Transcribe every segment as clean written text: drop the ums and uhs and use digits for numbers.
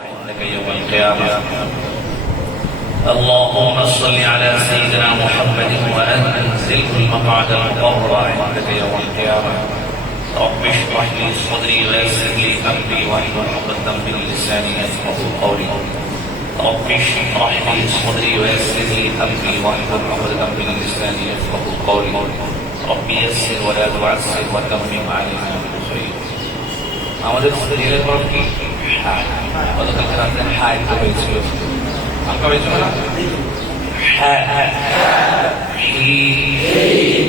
عندك يوم القيامة. اللهم صل على سيدنا محمد وأنزله المقعد المقرر عندك يوم القيامة. رب اشرح لي صدري ويسر لي أمري واحلل عقدة من لساني يفقهوا قولي. رب اشرح لي صدري ويسر لي أمري واحلل عقدة من لساني يفقهوا قولي. رب يسر ولا تعسر وتمم علينا بالخير. আমাদের শরীরের পর কি গতকালকে রাতে হাইট হয়েছিল, হালকা হয়েছিল না?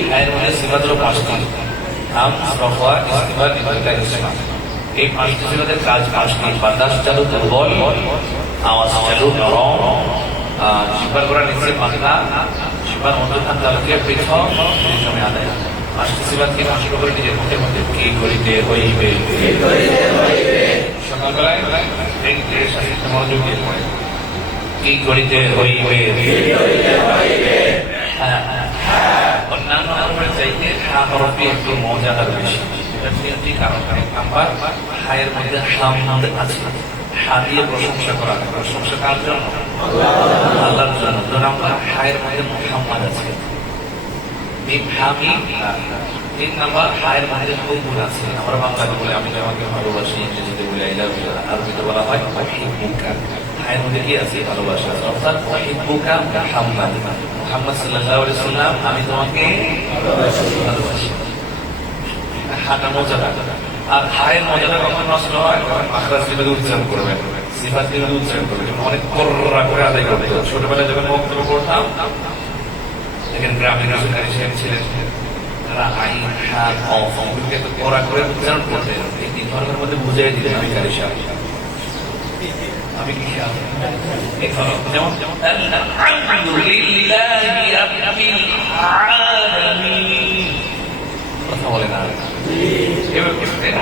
হায়ের মধ্যে সিফাত হলো পাঁচটি, নাম, রফা, ইস্তিফাত, ইনফিতার, ইসমাত। এই পাঁচটি সিফাতের কাজ পাঁচটি: বাতাস চালু দুর্বল, আওয়াজ চালু নরম, শিপার করা নিচে পাতলা, শিপার মধ্যখান তালুকে পৃথক, পৃথমে আদায়। পাঁচটি সিফাতকে নষ্ট করে নিজের মুখের মধ্যে কি করিতে হইবে। সকালবেলায় মনোযোগ দিয়ে পড়ে, কি করিতে হইবে। অন্যান্য নামের চাইতে হা হরফে একটু মর্যাদা বেশি। এটার তিনটি কারণ। নাম্বার, হায়ের মধ্যে হাম আছে, হা দিয়ে প্রশংসা করা। প্রশংসা কার জন্য? আল্লাহর জন্য। 2 নাম্বার, হায়ের মধ্যে মুহাম্মাদ আছে। 3 নাম্বার, হায়ের মধ্যে হুবুন আছে। আমরা বাংলাতে বলে আমি তোমাকে ভালোবাসি, ইংরেজিতে বলে আই লাভ ইউ, আরবিতে বলা হয় উহিব্বুকা। হায়ের মধ্যে কি আছে? ভালোবাসা আছে। অর্থাৎ উহিব্বুকা মুহাম্মাদ, মুহাম্মদ সাল্লাল্লাহু আলাইহি ওয়াসাল্লাম, আমি তোমাকে ভালোবাসি। হাটা মর্যাদা। আর হায়ের মর্যাদা কখন নষ্ট হয়? মাখরাজ দিয়ে উচ্চারণ করবেন, সিফাত দিয়ে উচ্চারণ করবেন। অনেক কররা করে আদায় করতে। ছোটবেলায় যখন বক্তব্য পড়তাম, দেখেন গ্রামের কাছে ছিলেন, তারা আইন হাত অফকে করা করে উচ্চারণ করতেন। এই 3 ধর্মের মধ্যে বুঝাই দিলেন আমি কারি সাহেব, আমি কি যেমন আলহামদুলিল্লাহি রাব্বিল আলামিন কথা বলে না। এবার করতেন।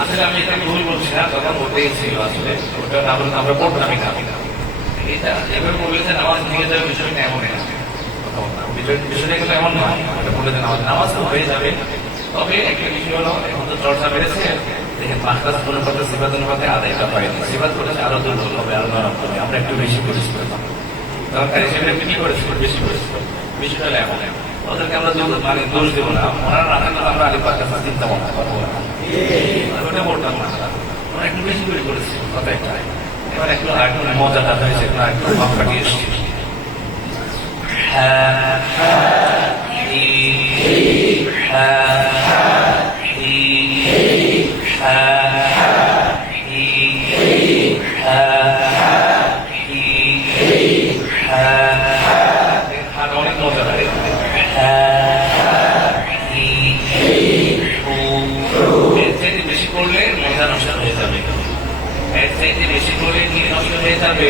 আসলে আমি এটা ভুল বলছি না, কথা বলতেই ছিল। আসলে ওটা আমরা পড়তামই না। এটা এবার বললে যে নামাজ ভেঙে যাবে, বিষয়টা এমন না। বিষয়টা কিন্তু এমন নয়, এটা বলে দেন নামাজ তো হয়ে যাবে। তবে একটা বিষয় হলো, এখন তো চর্চা বেড়েছে, দেখেন মাখরাজ অনুপাতে সিফাত অনুপাতে আদায়টা পাইনি। সিফাত করেছে আরো দুর্বল হবে, আরো নরম হবে। আমরা একটু বেশি করেছি, তখন কারি সাহেব কি করেছিল? বেশি করেছিল। বিষয়টা হলো এমন, ওদেরকে আমরা দোষ দেবো না। ওনারা রাখার জন্য আমরা আলিফ কাছে চিন্তা ভাবনা করবো না, ওটা বলতাম না। ওরা একটু বেশি করে করেছিল, কথা একটা। এবার একটু মজাটা হয়েছে, একটু ভাব কাটিয়ে এসছি। অনেক মজা লাগে। এর চাইতে বেশি করলে মজা নষ্ট হয়ে যাবে। এর চাইতে বেশি করলে কি নষ্ট হয়ে যাবে?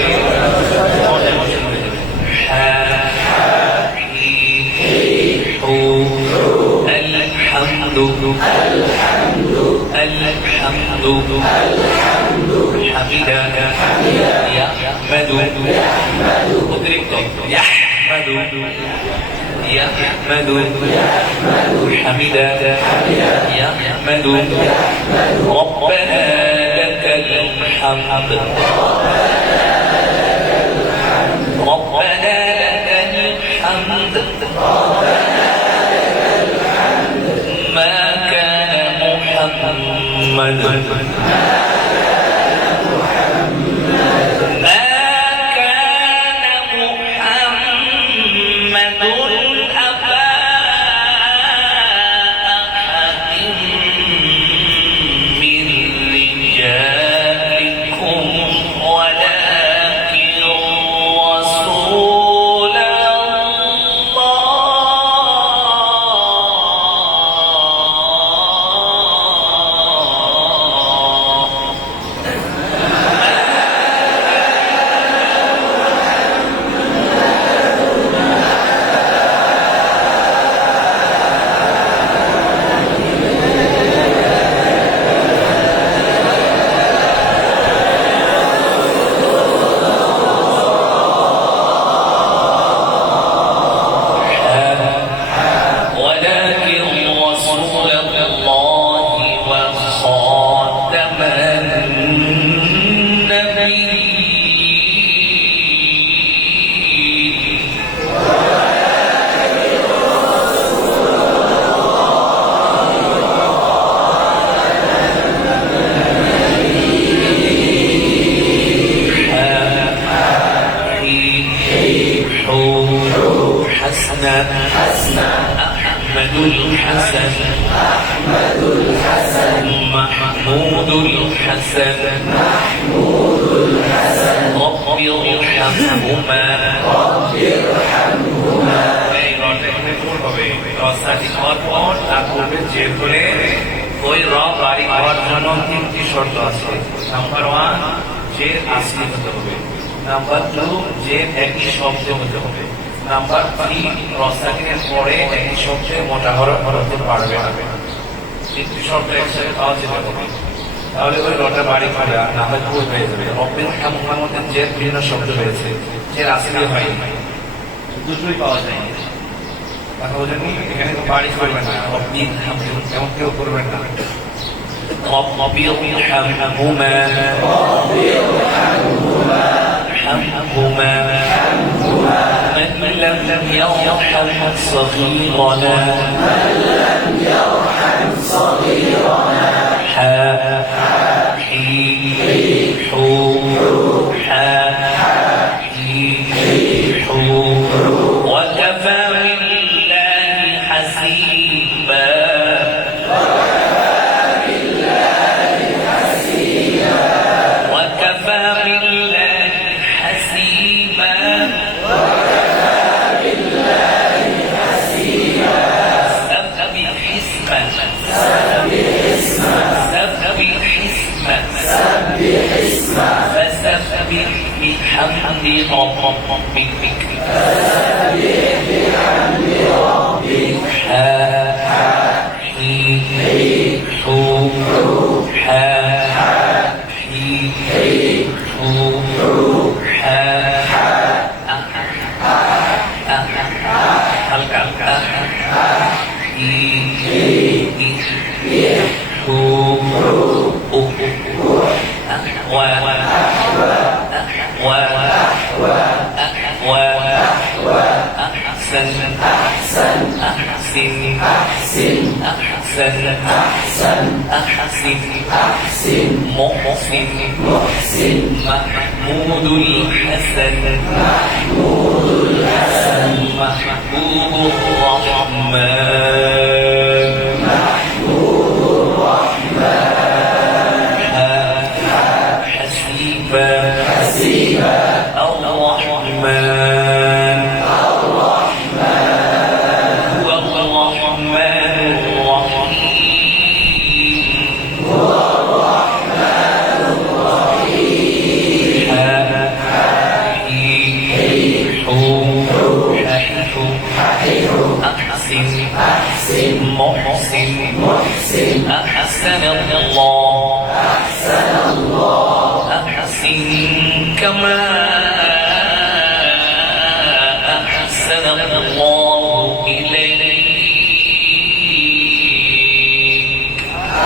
মজা নষ্ট হয়ে যাবে। অতিরিক্ত يحمد حمدا يحمد ربنا لك الحمد ربنا لك الحمد ما كان محمد أحمد الحسن محمود الحسن رب ارحمهما ওই র বাড়ি হওয়ার জন্য তিনটি শর্ত আছে। নাম্বার 1 যে আসলি হতে হবে, নাম্বার 2 যে একই শব্দ হতে হবে, নাম্বার 3 রসাকিনের পরে একই শব্দে মোটা হরফে পারবে না। তিনটি শব্দ একসাথে পাওয়া যেতে হবে, তাহলে ওই রটা বাড়ি করে না হয় ভুল হয়ে যাবে। রব্বির হামহুমার মধ্যে যে বিভিন্ন শব্দ রয়েছে, যে আসলি হয়নি, দুটোই পাওয়া যায়। এখানে তো বাড়ি করবে না, রব্বির হামহুমা এমন কেউ করবেন না। ربي ارحمهما من لم يرحم صغيرنا وكفى بالله حسيبا فسبح بحمد ربك أحسن محسن محمود الحسن محبوب الرحمن حسيبا الرحمن هو الرحمن محسن أحسن الله أحسن كما أحسن الله إليك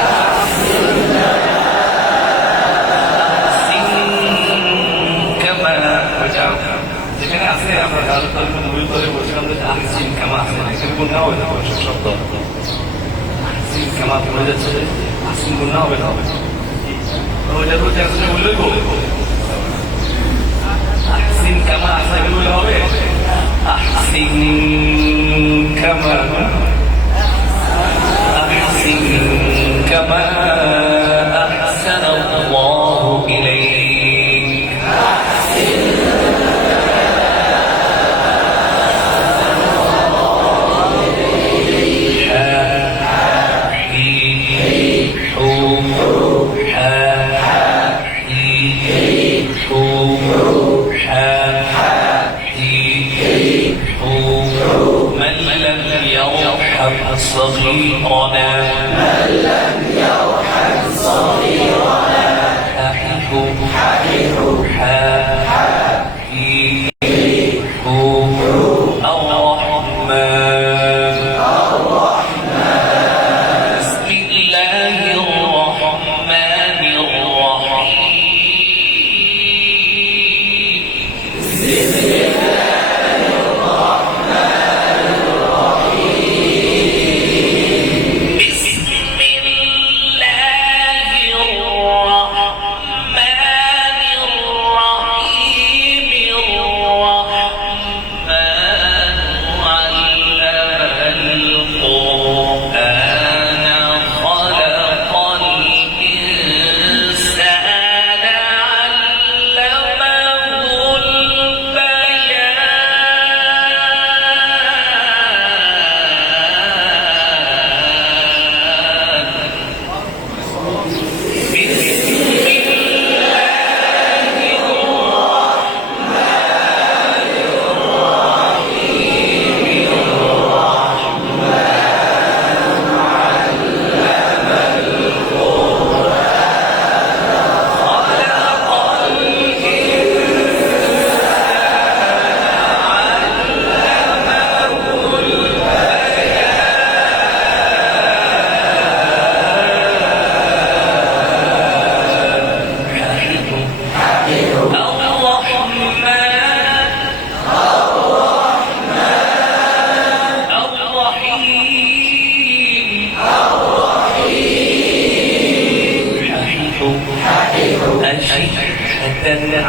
أحسن كما যেখানে আছে আমরা ভালো করে ভুল করে বলছিলাম যে আহসিন কামা আছে, এখানে গুণা হবে না, শব্দ আহসিন কামা পড়ে যাচ্ছে, আহসিন গুণা হবে না, ওইটা তো একসাথে বললেই বলবো আহসিন কামা আছে বললে হবে। আহসিন কামা আহসিন কামা আহসান আল্লাহু ইলাইক صغيرنا من لم يرحم صغيرنا بسم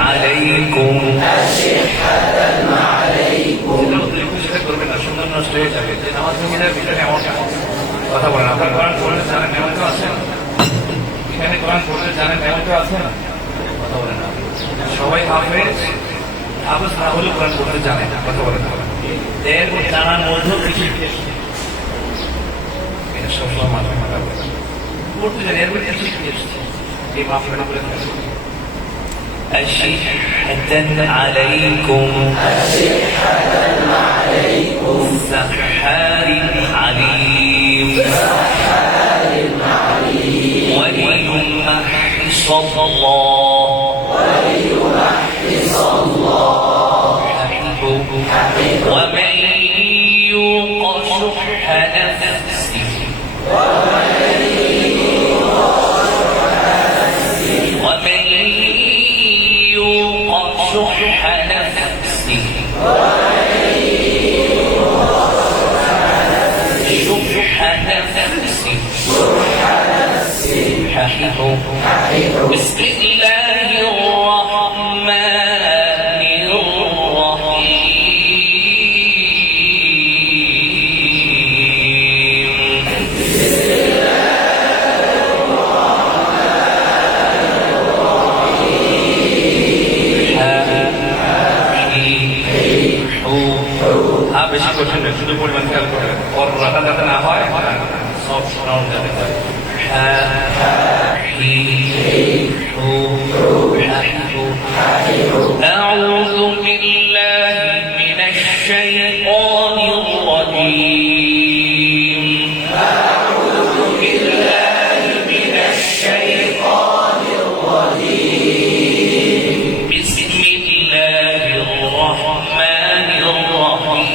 عليكم সেটা করবেন না, সুন্দর নষ্ট হয়ে যাবে। যে নামাজ ভঙ্গিটার বিষয়টা এমন কথা বলেন। আপনার কোরআন পড়লে জানেন এমন কেউ আছে না? এখানে কোরআন পড়লে জানেন এমন কেউ আছে না? কথা বলেন না। সবাই হাফেজ না হলে কোরআন পড়তে জানে না। কথা বলেন না। এরপর জানার মধ্যেও কিছু এটা সবসময় মাথায় মাথা বলে পড়তে জানি। এরপর কিছু এই মাফিটা বলে أشحة عليكم سحار عليم وليمحص الله ومن يوق شح نفسه شح نفسه بسم الله الرحمن বেশি কঠিন শুধু পরিমাণ খেয়াল করে ওর রাখা যাতে না হয় সব শোনাও যাতে হয়। أعوذ بالله من الشيطان الرجيم أعوذ بالله من الشيطان الرجيم بسم الله الرحمن الرحيم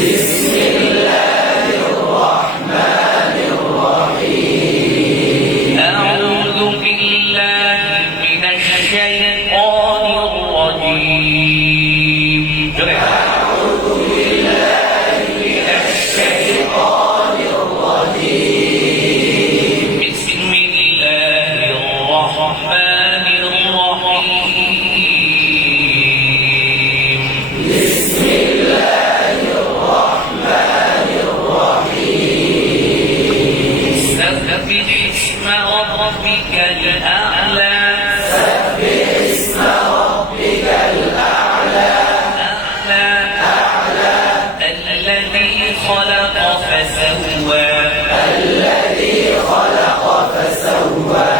بسم الله الرحمن الرحيم أعوذ بالله من الشيطان الرجيم أعوذ بالله من الشيطان الرجيم بسم الله الرحمن الرحيم بسم الله الرحمن الرحيم سبح اسم ربك الأعلى سبح اسم ربك الأعلى أعلى الذي خلق فسوى الذي خلق فسوى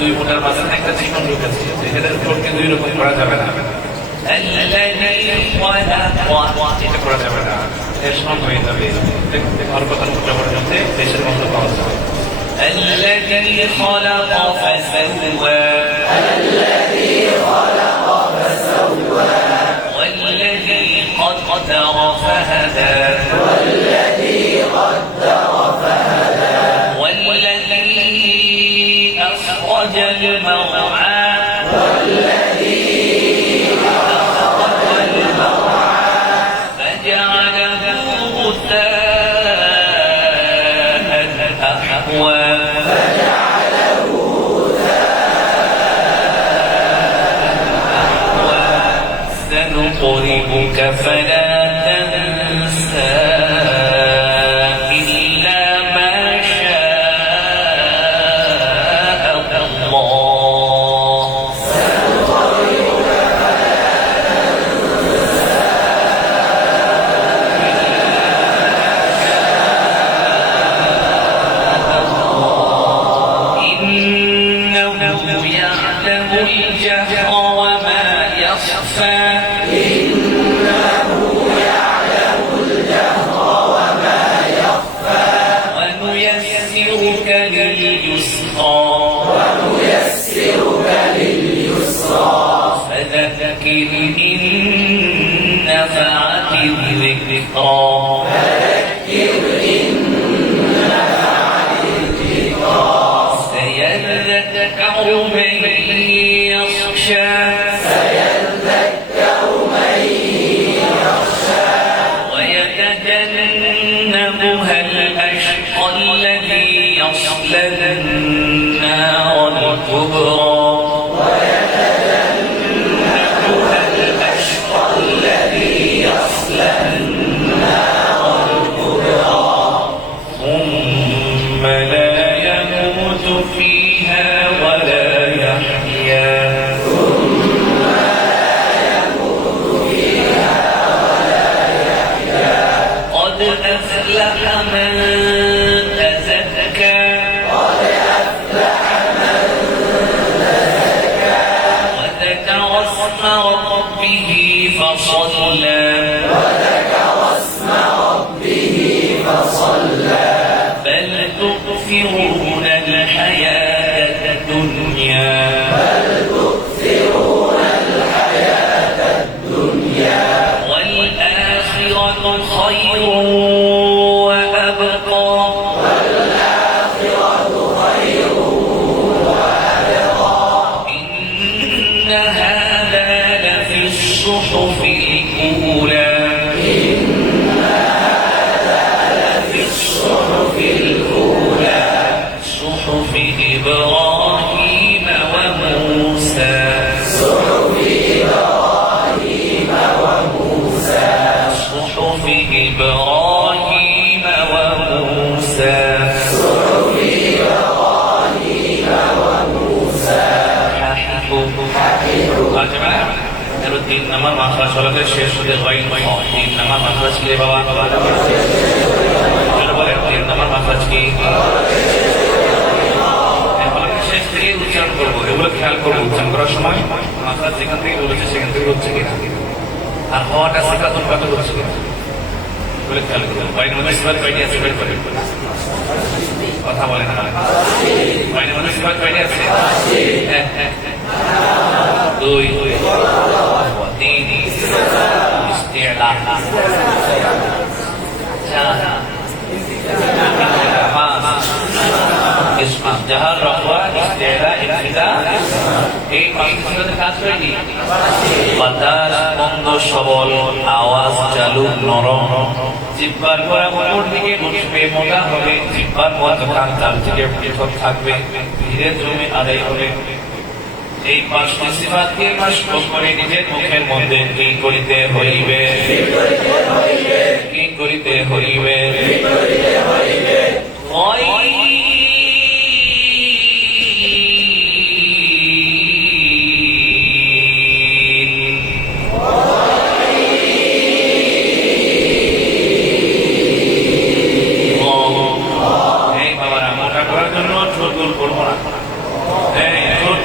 দুই মোটার মাঝে একটা চিকন লোক আছে এটার উপরকে দুই রকম করা যাবে না। এটা করা যাবে না, এর সমান হয়ে যাবে। ভালো কথা মুদ্রা পর্যন্ত দেশের মধ্যে পাওয়া যাবে। الذي خلق فسوى الذي خلق فسوى والذي قدر فهدى والذي قدر فهدى والذي أخرج المرعى والذي أخرج المرعى فجعله غثاء أحوى فجعله غثاء سنقرئك فلا تنسى إلا ما شاء الله سنقرئك فلا إنه يعلم الجهر وما يخفى إنه يعلم الجهر وما يخفى ونيسرك لليسرى ونيسرك لليسرى فذكر إن نفعت الذكرى فذكر إن نفعت الذكرى سيذكر من يخشى سيذكر من يخشى ويتجنبها الأشقى الذي النار الكبرى ويتجنبها الأشقى الذي يصلى النار الكبرى ثم لا يموت فيها ولا يحيا قد أفلح من تزكى وذكر اسم ربه فصلى بل تؤثرون الحياة الدنيا والآخرة خير وأبقى إن هذا لفي الصحف الأولى صحف إبراهيم وموسى صحف إبراهيم وموسى جماعة चलो 3 नंबर माखराज वाला के शेष होते गाइड 3 नंबर माखराज के लिए बाबा चलो बोले 3 नंबर माखराज की শেষ থেকে উচ্চারণ করবো এগুলো খেয়াল করবো উচ্চারণ করার সময় মাখরাজ যেখান থেকে বলেছে সেখান থেকে হচ্ছে কিনা আর হওয়াটা সিফাতুল কাতল হচ্ছে কিনা বলে খেয়াল করবো বাইরের মধ্যে সিফাত কয়টি আছে বের করে কথা বলে না বাইরের মধ্যে সিফাত কয়টি আছে 2 3 ইস্তিলা 4 ইসমা জাহার রফা ইস্তিলা ইনফিদা এই পাঁচটি কাজ করেনি বাতাস বন্ধ সবল আওয়াজ চালু নরম জিহ্বার গোড়া উপর দিকে উঠবে মোটা হবে জিহ্বার মধ্যখান তার থেকে পৃথক থাকবে ধীরে জমে আদায় হবে এই পাঁচটি সিফাতকে মশক করে নিজের মুখের মধ্যে কি করিতে হইবে বাবারা মোটা করার জন্য ঠোঁট গোল করবো না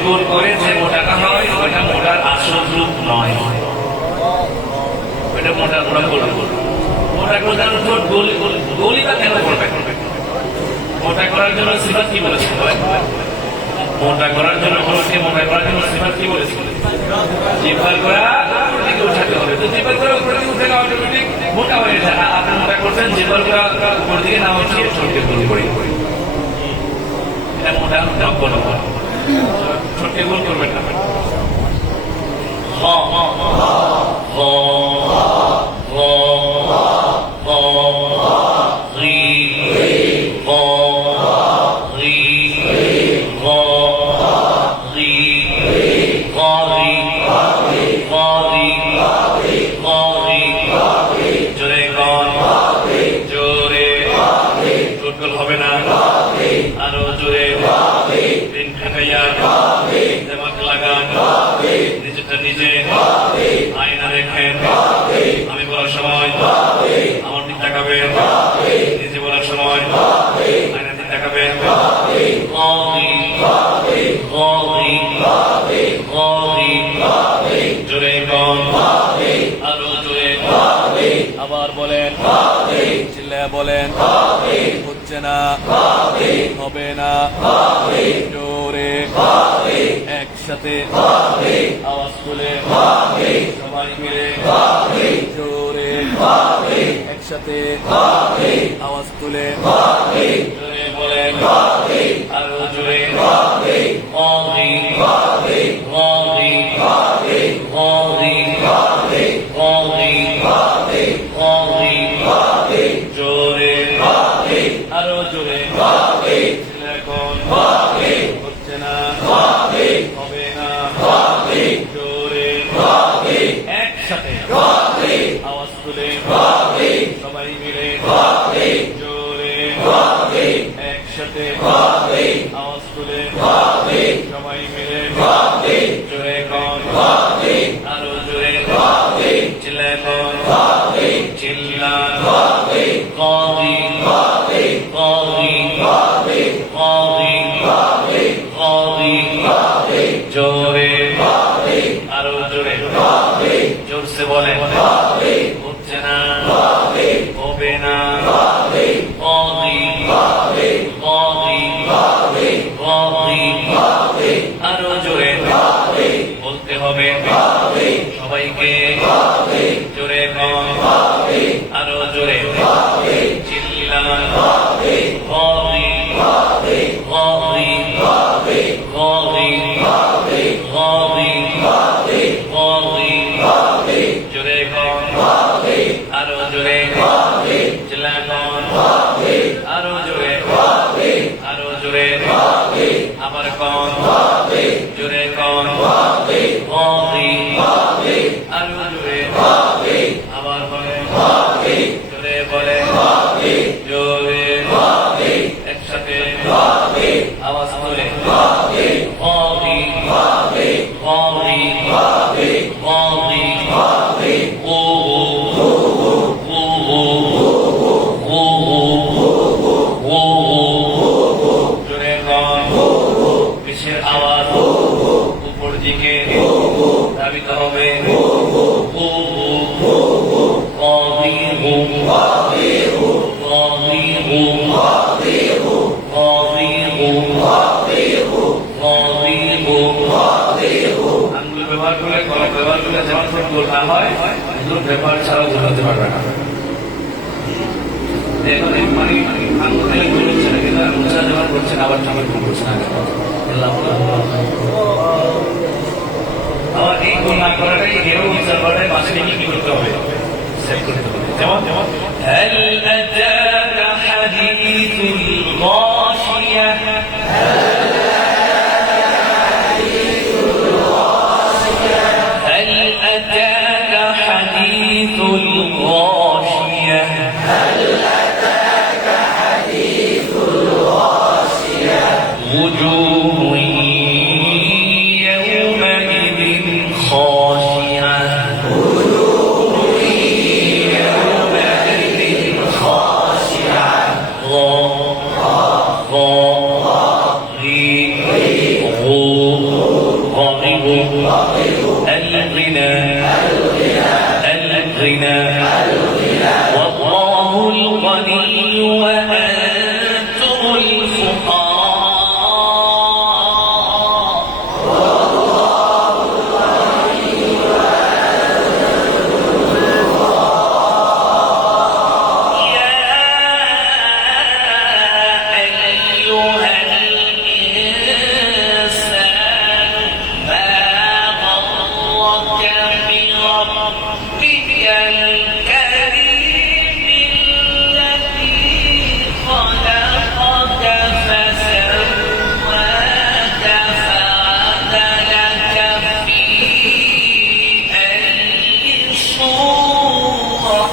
ঠোঁট করে যে মোটাটা হয় ওইটা মোটার আসল রূপ নয় ওইটা মোটা মোটা করবো মোটা করে ঠোঁট গোলি বা কেন করবে মোটা করার জন্য সিফাত কি বলেছে মোটা করার জন্য ঠোঁটকে মোটা করার জন্য সিফাত কি বলেছে জিহ্বার করা উপর দিকে উঠাতে হবে তো জিহ্বার করা উপর দিকে উঠে অটোমেটিক মোটা হয়ে যায় আপনি মোটা করছেন জিহ্বার করা উপর দিকে না উঠিয়ে ঠোঁটকে গোল করে এটা মোটা নকল ঠোঁটকে গোল করবেন না হবে না আরো জোরে দিন ঠেকাইয়া দেমাগ লাগান নিজেটা নিজে আয়না দেখেন আমি বলার সময় আমার দিক তাকাবেন নিজে বলার সময় আয়না দিক তাকাবেন জোরে আরো জোরে আবার বলেন চিল্লায়া বলেন হচ্ছে না হবে না জোরে একসাথে আওয়াজ তুলে সবাই মিলে জোরে একসাথে আওয়াজ তুলে জোরে বলেন আরো জোরে জোরে আরো জোরে আওয়াজ তুলে সবাই মিলে জোরে কন আরো জোরে চিল্লায় কন চিল্লা কাদি কাদি কাদি কাদি জোরে আরো জোরে জোরসে বলে হচ্ছে না হবে না আরো জোরে বলতে হবে সবাইকে জোরে কন আরো জোরে চিল্লা জোরে কন আরো জোরে চিল্লা কন আরো জোরে আরো জোরে আবার কন জোরে কন আরো জোরে আবার বলে জোরে বলে জোরে একসাথে আওয়াজ তুলে আওয়াজ উপর দিকে ধাবিত হবে আঙ্গুল ব্যবহার করলে কলম ব্যবহার করলে যেমন গোল না হয় এগুলো ব্যবহার ছাড়াও গোল হতে পারবে না। এখন মানে আঙ্গুল দিলে গোল হচ্ছে না, কিন্তু আঙ্গুল ছাড়া ব্যবহার করছে না, আবার চামড় গোল করছে না। আবার এই গোল না করাটাই এরও বিচার করাটাই মাঝে কি করতে হবে, সেট করতে হবে। যেমন هل أتاك حديث الغاشية هل أتاك حديث الغاشية وجوه يومئذ خاشعة الغنى والله الغني وأنتم الفقراء يا أيها الإنسان ما غرك بربك الكريم الذي خلقك فسواك فعدلك في أي صورة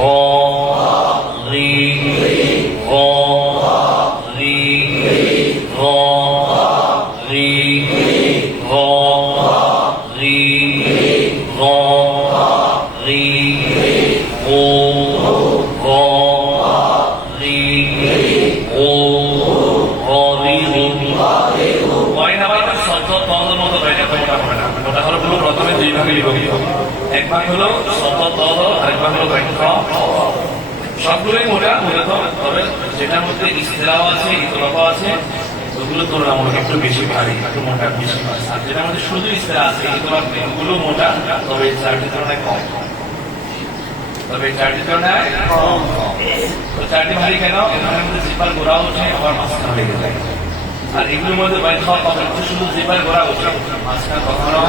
Oh ভাগ হলো শততল, আরেক ভাগ হলো বাইতুল। সবগুলোই মোটা মূলত, তবে যেটার মধ্যে ইস্তিলাও আছে, ইতলাফও আছে, ওগুলো তুলনামূলক একটু বেশি ভারী, একটু মোটা বেশি ভারী। আর যেটার মধ্যে শুধু ইস্তিলা আছে, ইতলাফ নেই, ওগুলো মোটা, তবে এই চারটির তুলনায় কম। তবে এই চারটির তুলনায় কম। তো চারটি ভারী কেন? এখানের মধ্যে জিপার গোড়া ওঠে, আবার মাঝখানে লেগে যায়। আর এগুলোর মধ্যে বাইর খাওয়া পাবেন শুধু জিপার গোড়া ওঠে, মাঝখানে কখনো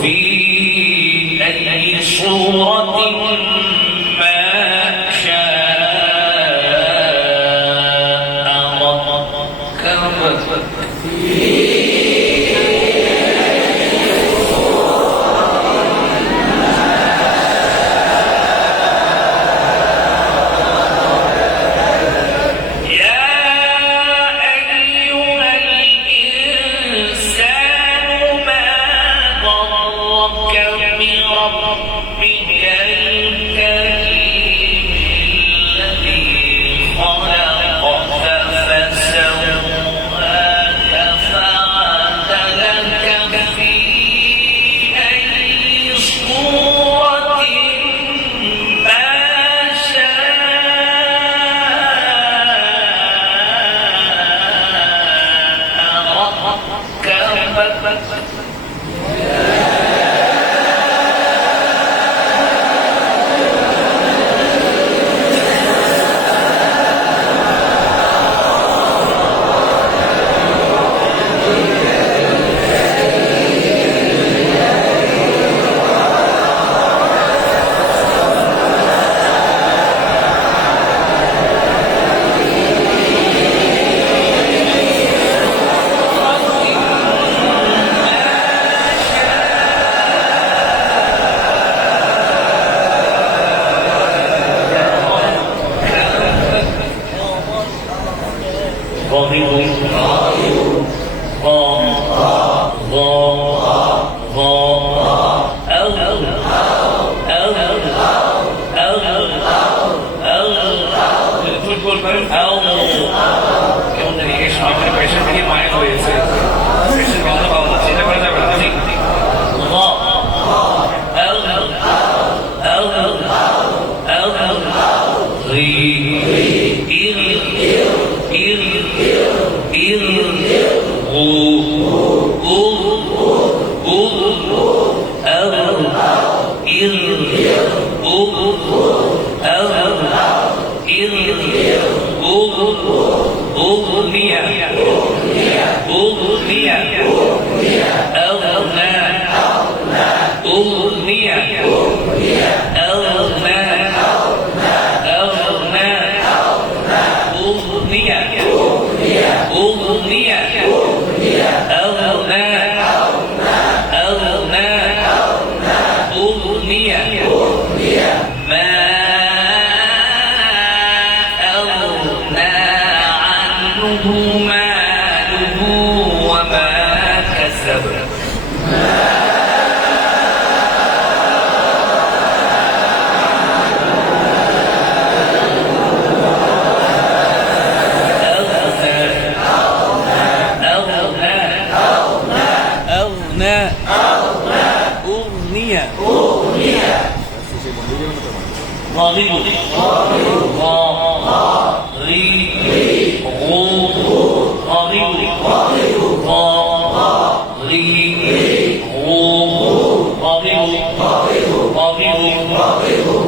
في أي صورة ما شاء ركبك غافر